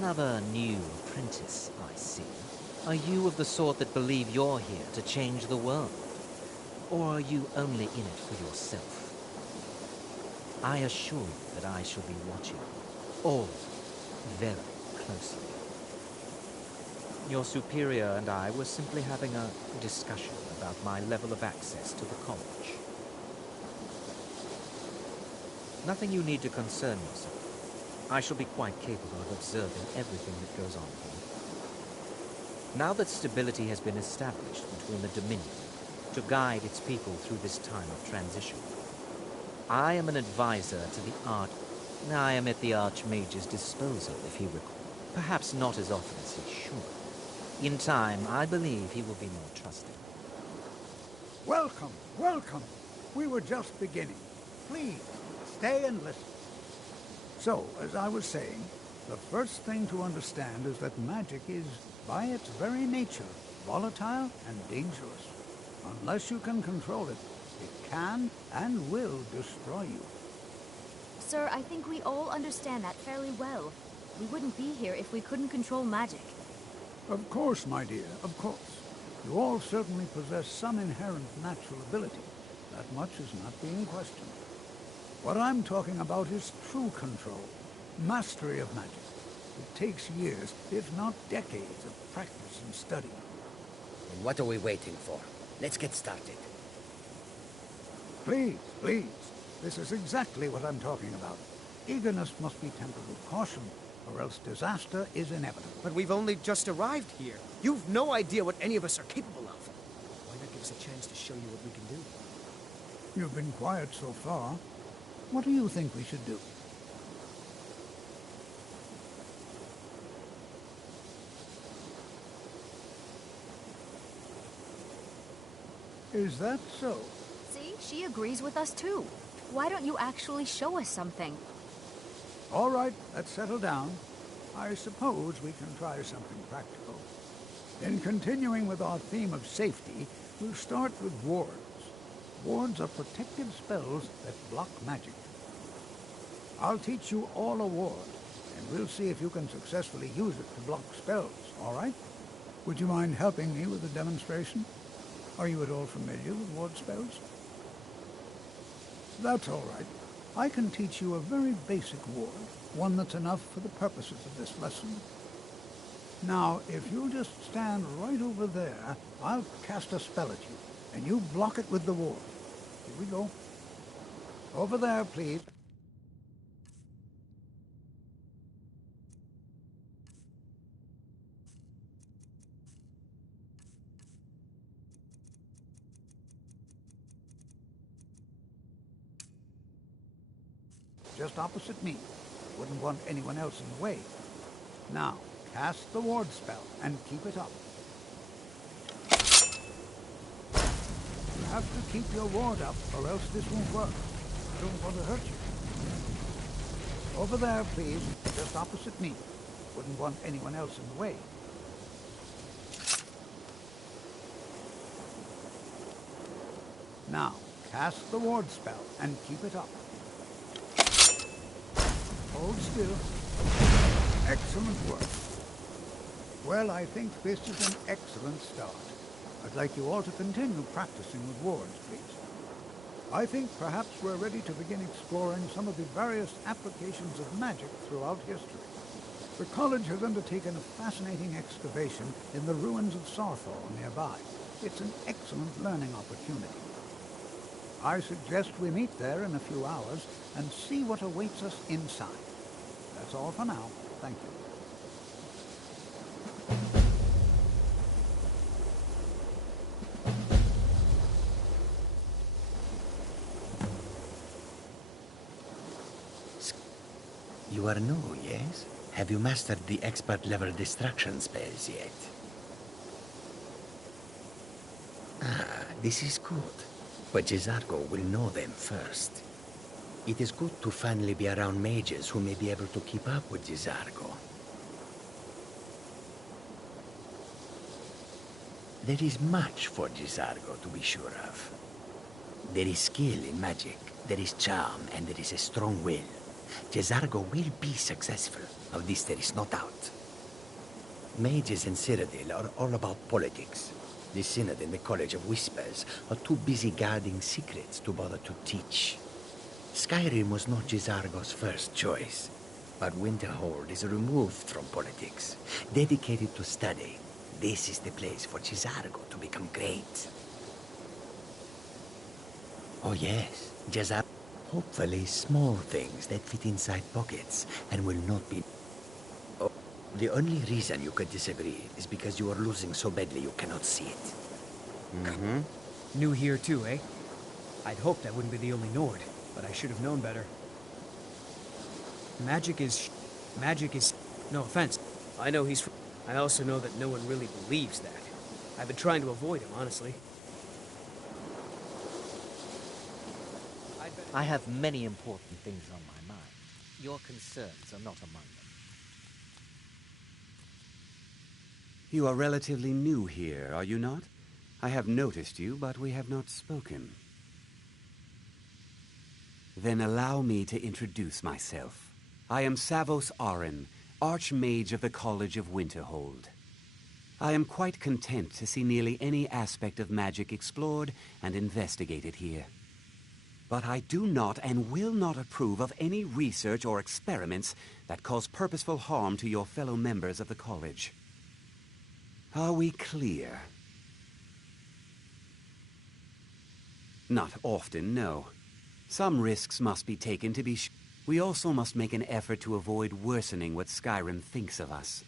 Another new apprentice, I see. Are you of the sort that believe you're here to change the world? Or are you only in it for yourself? I assure you that I shall be watching you all very closely. Your superior and I were simply having a discussion about my level of access to the college. Nothing you need to concern yourself. I shall be quite capable of observing everything that goes on here. Now that stability has been established between the Dominion to guide its people through this time of transition, I am an advisor to the I am at the Archmage's disposal, if he requires. Perhaps not as often as he should. In time, I believe he will be more trusting. Welcome, welcome. We were just beginning. Please, stay and listen. So, as I was saying, the first thing to understand is that magic is, by its very nature, volatile and dangerous. Unless you can control it, it can and will destroy you. Sir, I think we all understand that fairly well. We wouldn't be here if we couldn't control magic. Of course, my dear, of course. You all certainly possess some inherent natural ability. That much is not being questioned. What I'm talking about is true control, mastery of magic. It takes years, if not decades, of practice and study. And what are we waiting for? Let's get started. Please, please. This is exactly what I'm talking about. Eagerness must be tempered with caution, or else disaster is inevitable. But we've only just arrived here. You've no idea what any of us are capable of. Why not give us a chance to show you what we can do? You've been quiet so far. What do you think we should do? Is that so? See, she agrees with us too. Why don't you actually show us something? All right, let's settle down. I suppose we can try something practical. In continuing with our theme of safety, we'll start with wards. Wards are protective spells that block magic. I'll teach you all a ward, and we'll see if you can successfully use it to block spells, all right? Would you mind helping me with the demonstration? Are you at all familiar with ward spells? That's all right. I can teach you a very basic ward, one that's enough for the purposes of this lesson. Now, if you just stand right over there, I'll cast a spell at you, and you block it with the ward. Here we go. Over there, please. Just opposite me. Wouldn't want anyone else in the way. Now, cast the ward spell and keep it up. You have to keep your ward up or else this won't work. I don't want to hurt you. Over there, please. Just opposite me. Wouldn't want anyone else in the way. Now, cast the ward spell and keep it up. Hold still. Excellent work. Well, I think this is an excellent start. I'd like you all to continue practicing with wards, please. I think perhaps we're ready to begin exploring some of the various applications of magic throughout history. The college has undertaken a fascinating excavation in the ruins of Sarthal nearby. It's an excellent learning opportunity. I suggest we meet there in a few hours and see what awaits us inside. That's all for now. Thank you. You are new, yes? Have you mastered the expert-level distraction spells yet? Ah, this is good. But Jizargo will know them first. It is good to finally be around mages who may be able to keep up with Jizargo. There is much for Jizargo to be sure of. There is skill in magic, there is charm, and there is a strong will. Jezargo will be successful. Of this there is no doubt. Mages in Cyrodiil are all about politics. The Synod and the College of Whispers are too busy guarding secrets to bother to teach. Skyrim was not Jezargo's first choice, but Winterhold is removed from politics, dedicated to study. This is the place for Jezargo to become great. Oh yes, Jezargo. Hopefully small things that fit inside pockets and will not be... Oh, the only reason you could disagree is because you are losing so badly you cannot see it. Mm-hmm. New here too, eh? I'd hoped I wouldn't be the only Nord, but I should have known better. Magic is... No offense. I know he's... I also know that no one really believes that. I've been trying to avoid him, honestly. I have many important things on my mind. Your concerns are not among them. You are relatively new here, are you not? I have noticed you, but we have not spoken. Then allow me to introduce myself. I am Savos Arin, Archmage of the College of Winterhold. I am quite content to see nearly any aspect of magic explored and investigated here. But I do not and will not approve of any research or experiments that cause purposeful harm to your fellow members of the college. Are we clear? Not often, no. Some risks must be taken to be sure. We also must make an effort to avoid worsening what Skyrim thinks of us.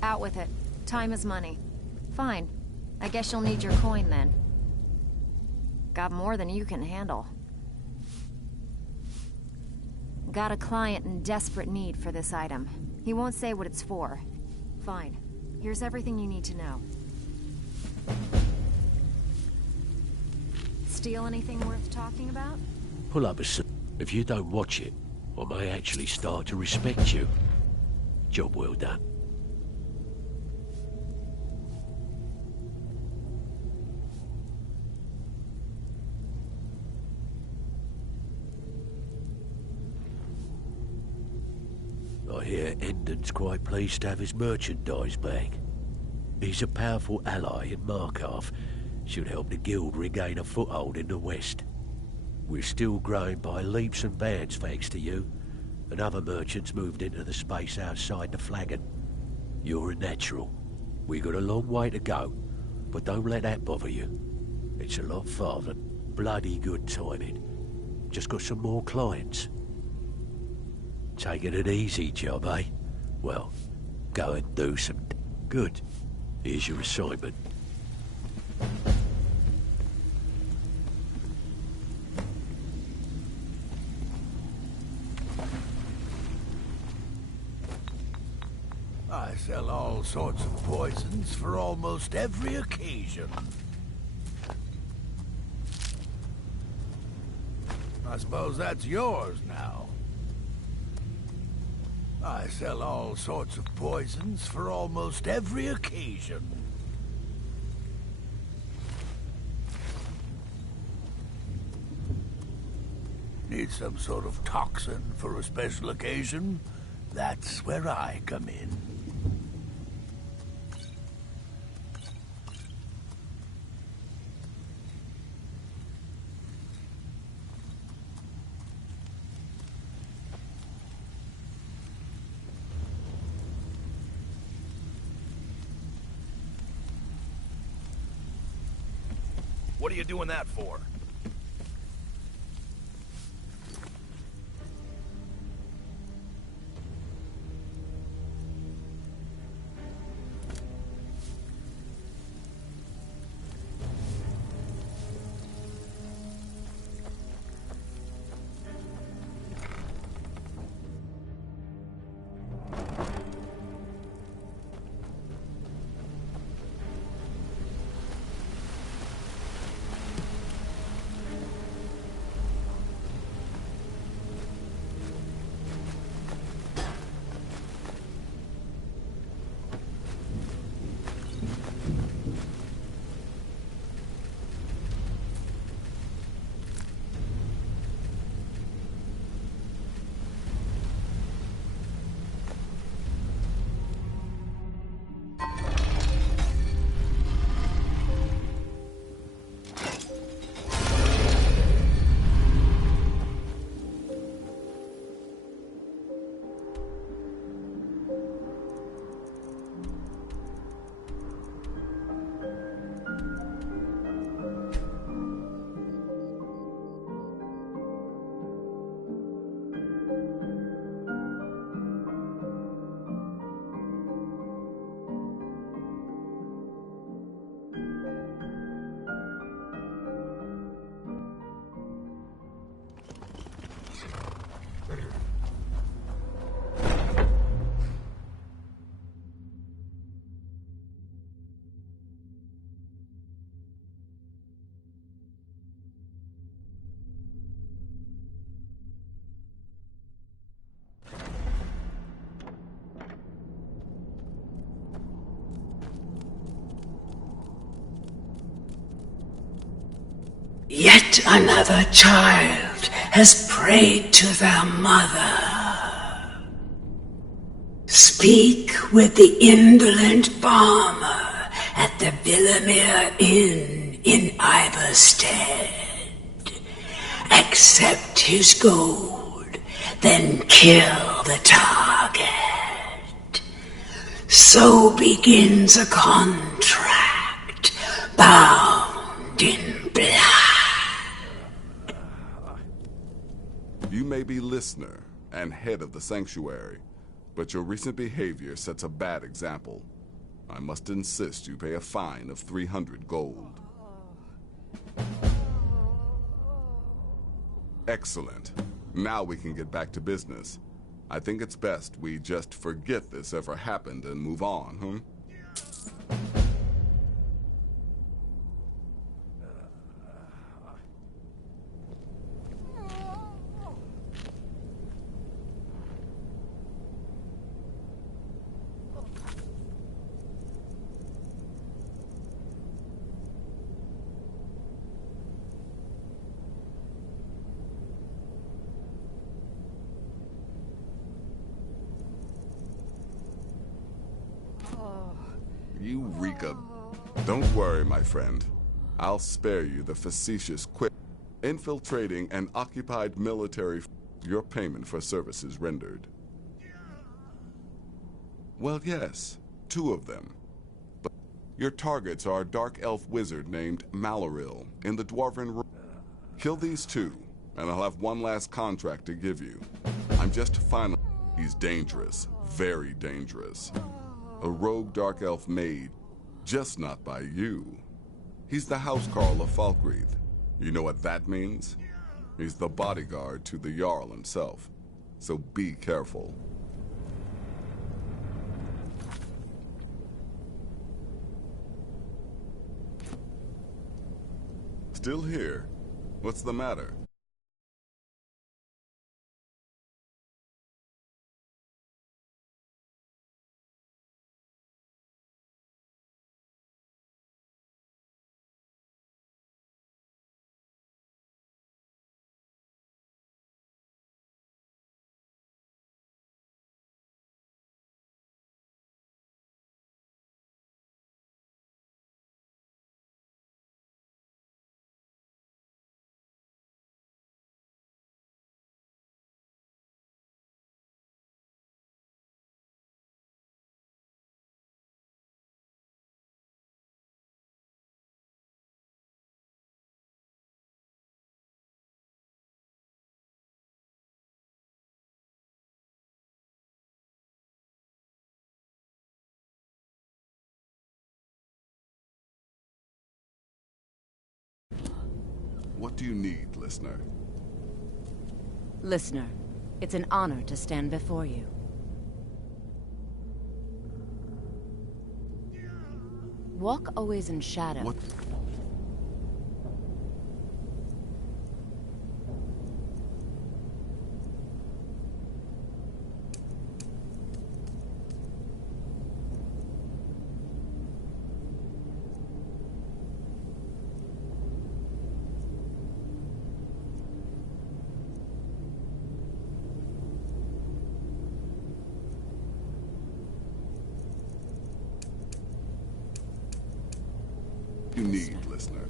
Out with it. Time is money. Fine. I guess you'll need your coin then. Got more than you can handle. Got a client in desperate need for this item. He won't say what it's for. Fine. Here's everything you need to know. Steal anything worth talking about? Pull up a s... If you don't watch it, I may actually start to respect you. Job well done. I hear Endon's quite pleased to have his merchandise back. He's a powerful ally in Markarth. Should help the guild regain a foothold in the west. We're still growing by leaps and bounds thanks to you, and other merchants moved into the space outside the flagon. You're a natural. We got a long way to go, but don't let that bother you. It's a lot farther. Bloody good timing. Just got some more clients. Taking it easy, job, eh? Well, go and do some... Good. Here's your assignment. I sell all sorts of poisons for almost every occasion. I suppose that's yours now. I sell all sorts of poisons for almost every occasion. Need some sort of toxin for a special occasion? That's where I come in. What are you doing that for? Yet another child has prayed to their mother. Speak with the indolent farmer at the Villamere Inn in Iverstead. Accept his gold, then kill the target. So begins a contract bound in blood. You may be listener and head of the sanctuary, but your recent behavior sets a bad example. I must insist you pay a fine of 300 gold. Excellent. Now we can get back to business. I think it's best we just forget this ever happened and move on, Eureka. Don't worry, my friend. I'll spare you the facetious quip. Infiltrating an occupied military, your payment for services rendered. Well, yes, 2 of them. But your targets are a dark elf wizard named Maloril in the Dwarven. Kill these 2, and I'll have one last contract to give you. I'm just final. He's dangerous, very dangerous. A rogue dark elf mage, just not by you. He's the housecarl of Falkreath. You know what that means? He's the bodyguard to the Jarl himself. So be careful. Still here? What's the matter? What do you need, listener? Listener, it's an honor to stand before you. Walk always in shadow. What? You need, listener.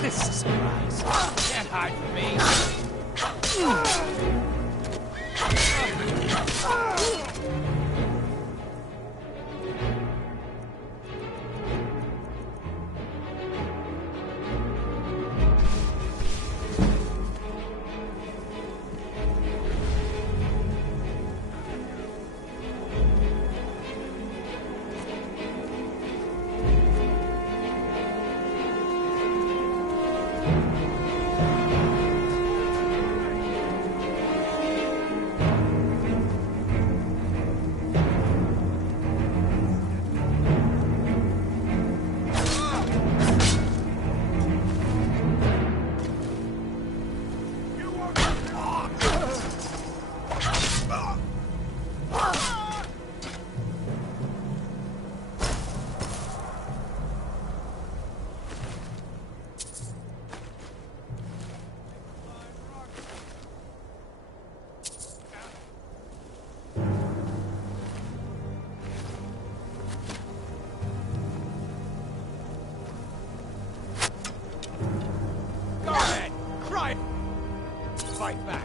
This is a surprise. Can't hide from me. Go ahead, cry. Fight back.